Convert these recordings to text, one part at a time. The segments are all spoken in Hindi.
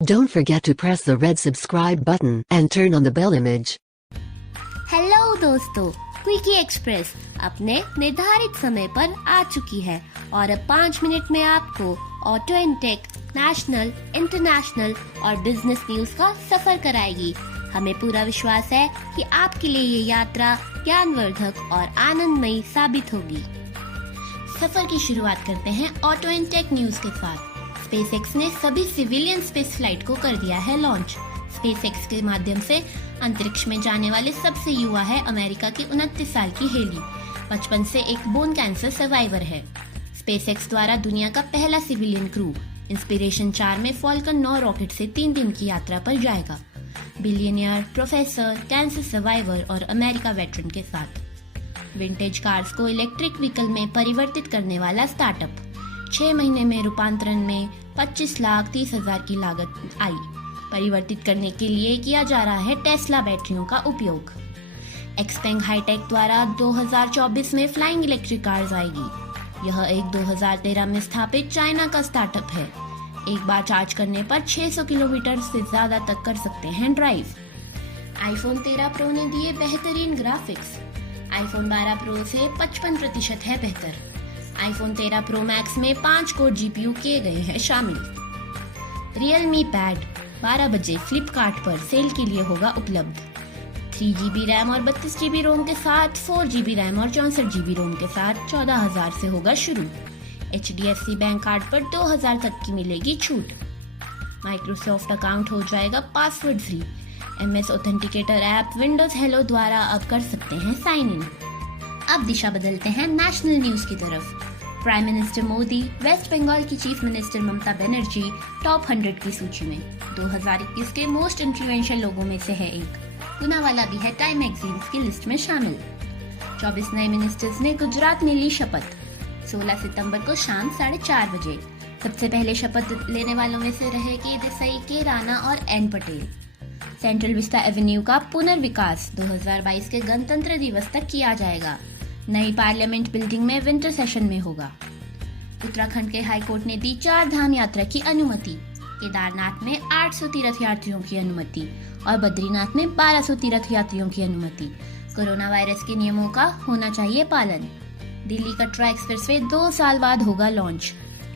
Don't forget to press the red subscribe button and turn on the bell image. Hello दोस्तों, क्विकी एक्सप्रेस अपने निर्धारित समय पर आ चुकी है और अब 5 मिनट में आपको auto and tech, national, international और बिजनेस न्यूज का सफर कराएगी। हमें पूरा विश्वास है कि आपके लिए ये यात्रा ज्ञानवर्धक और आनंदमयी साबित होगी। सफर की शुरुआत करते हैं ऑटो एंड टेक न्यूज के साथ। स्पेसएक्स ने सभी सिविलियन स्पेस फ्लाइट को कर दिया है लॉन्च। स्पेसएक्स के माध्यम से अंतरिक्ष में जाने वाले सबसे युवा है अमेरिका की 29 साल की हेली। बचपन से एक बोन कैंसर सर्वाइवर है। स्पेसएक्स द्वारा दुनिया का पहला सिविलियन क्रू इंस्पिरेशन 4 में फॉल्कन 9 रॉकेट से 3 दिन की यात्रा पर जाएगा। बिलियनियर, प्रोफेसर, कैंसर सर्वाइवर और अमेरिका वेटरन के साथ विंटेज कार्स को इलेक्ट्रिक व्हीकल में परिवर्तित करने वाला स्टार्टअप। 6 महीने में रूपांतरण में 25,30,000 की लागत आई। परिवर्तित करने के लिए किया जा रहा है टेस्ला बैटरियों का उपयोग। एक्सपेंग हाईटेक द्वारा 2024 में फ्लाइंग इलेक्ट्रिक कार्स आएगी। यह एक 2013 में स्थापित चाइना का स्टार्टअप है। एक बार चार्ज करने पर 600 किलोमीटर से ज्यादा तक कर सकते हैं ड्राइव। आईफोन 13 प्रो ने दिए बेहतरीन ग्राफिक्स। आईफोन 12 प्रो से 55% है बेहतर। आईफोन 13 प्रो मैक्स में 5 कोर जीपीयू किए गए हैं शामिल। रियलमी पैड 12 बजे फ्लिपकार्ट पर सेल के लिए होगा उपलब्ध। 3GB रैम और 32GB रोम के साथ, 4GB रैम और 64GB रोम के साथ 14,000 से होगा शुरू। HDFC बैंक कार्ड पर 2,000 तक की मिलेगी छूट। माइक्रोसॉफ्ट अकाउंट हो जाएगा password free. MS authenticator app Windows hello द्वारा अब कर सकते हैं साइन इन। अब दिशा बदलते हैं नेशनल न्यूज की तरफ। प्राइम मिनिस्टर मोदी, वेस्ट बंगाल की chief minister Mamata Banerjee top 100 की सूची में 2021 के मोस्ट इन्फ्लुएंशियल लोगों में से है एक। पूनावाला भी है टाइम मैगजीन की लिस्ट में शामिल। 24 नए मिनिस्टर्स ने गुजरात में ली शपथ। 16 सितंबर को शाम 4:30 बजे। सबसे पहले शपथ लेने वालों में से रहे के देसाई, के राणा और N Patel. Central Vista Avenue का पुनर्विकास 2022 के गणतंत्र दिवस तक किया जाएगा। नई पार्लियामेंट बिल्डिंग में विंटर सेशन में होगा। उत्तराखंड के हाई कोर्ट ने दी 4 धाम यात्रा की अनुमति। केदारनाथ में 800 तीर्थ यात्रियों की अनुमति और बद्रीनाथ में 1200 तीर्थ यात्रियों की अनुमति। कोरोना वायरस के नियमों का होना चाहिए पालन। दिल्ली कटरा एक्सप्रेसवे 2 साल बाद होगा लॉन्च।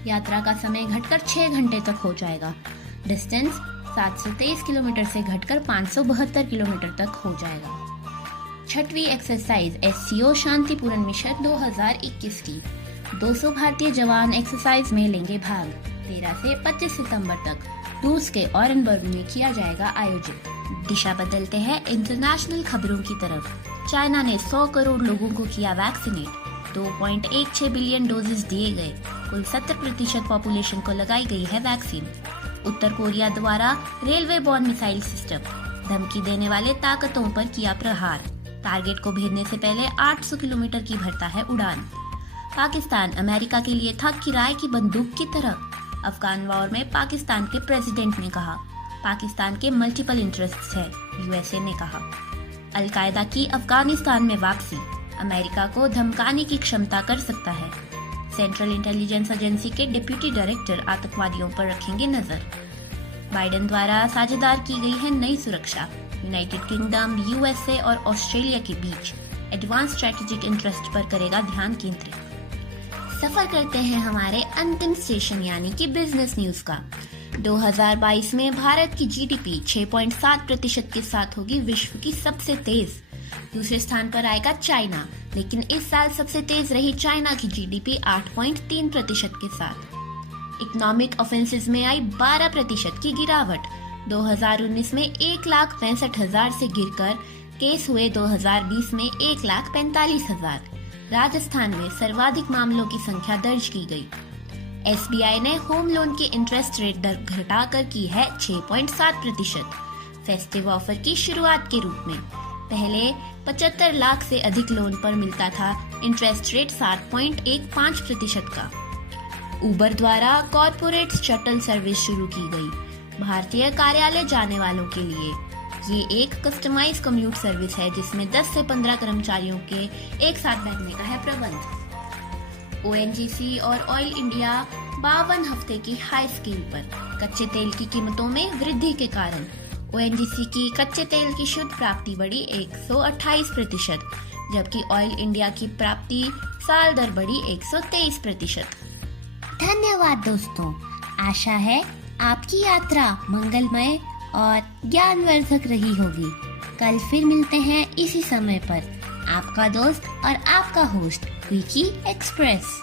यात्रा का समय घटकर 6 घंटे तक हो जाएगा। डिस्टेंस 723 किलोमीटर से घटकर 572 किलोमीटर तक हो जाएगा। 6वीं एक्सरसाइज SCO शांतिपूर्ण मिशन 2021 की 200 भारतीय जवान एक्सरसाइज में लेंगे भाग। 13 से 25 सितंबर तक रूस के ऑरेनबर्ग में किया जाएगा आयोजित। दिशा बदलते हैं इंटरनेशनल खबरों की तरफ। चाइना ने 100 करोड़ लोगों को किया वैक्सीनेट। 2.16 बिलियन डोजेस दिए गए। कुल 70% पॉपुलेशन को लगाई गई है वैक्सीन। उत्तर कोरिया द्वारा रेलवे बॉर्न मिसाइल सिस्टम, धमकी देने वाले ताकतों पर किया प्रहार। टारगेट को भेदने से पहले 800 किलोमीटर की भरता है उड़ान। पाकिस्तान अमेरिका के लिए था किराए की बंदूक की तरह। अफगान वॉर में पाकिस्तान के प्रेसिडेंट ने कहा, पाकिस्तान के मल्टीपल इंटरेस्ट्स है, यूएसए ने कहा। अलकायदा की अफगानिस्तान में वापसी, अमेरिका को धमकाने की क्षमता कर सकता है। सेंट्रल इंटेलिजेंस एजेंसी के डिप्यूटी डायरेक्टर आतंकवादियों पर रखेंगे नजर। बाइडेन द्वारा साझेदार की गई है नई सुरक्षा। यूनाइटेड किंगडम, यूएसए और ऑस्ट्रेलिया के बीच एडवांस स्ट्रेटेजिक इंटरेस्ट पर करेगा ध्यान केंद्रित। सफर करते हैं हमारे अंतिम स्टेशन यानी कि बिजनेस न्यूज का। 2022 में भारत की जीडीपी 6.7% के साथ होगी विश्व की सबसे तेज। दूसरे स्थान पर आएगा चाइना, लेकिन इस साल सबसे तेज रही चाइना की जीडीपी 8.3% के साथ। इकोनॉमिक ऑफेंसेस में आई 12% की गिरावट। 2019 में 1,65,000 से गिरकर केस हुए 2020 में 1,45,000। राजस्थान में सर्वाधिक मामलों की संख्या दर्ज की गई। एसबीआई ने होम लोन की इंटरेस्ट रेट दर घटाकर की है 6.7%। फेस्टिव ऑफर की शुरुआत के रूप में पहले 75 लाख से अधिक लोन पर मिलता था इंटरेस्ट रेट 7.15% का। उबर द्वारा कॉर्पोरेट शटल सर्विस शुरू की गई। भारतीय कार्यालय जाने वालों के लिए ये एक कस्टमाइज कम्यूट सर्विस है जिसमें 10 से 15 कर्मचारियों के एक साथ बैठने का है प्रबंध। ONGC और ऑयल इंडिया 52 हफ्ते की हाई स्केल पर। कच्चे तेल की कीमतों में वृद्धि के कारण ओएनजीसी की कच्चे तेल की शुद्ध प्राप्ति बढ़ी 128%, जबकि ऑयल इंडिया की प्राप्ति साल दर बढ़ी 123%। धन्यवाद दोस्तों, आशा है आपकी यात्रा मंगलमय और ज्ञानवर्धक रही होगी। कल फिर मिलते हैं इसी समय पर। आपका दोस्त और आपका होस्ट विकी एक्सप्रेस।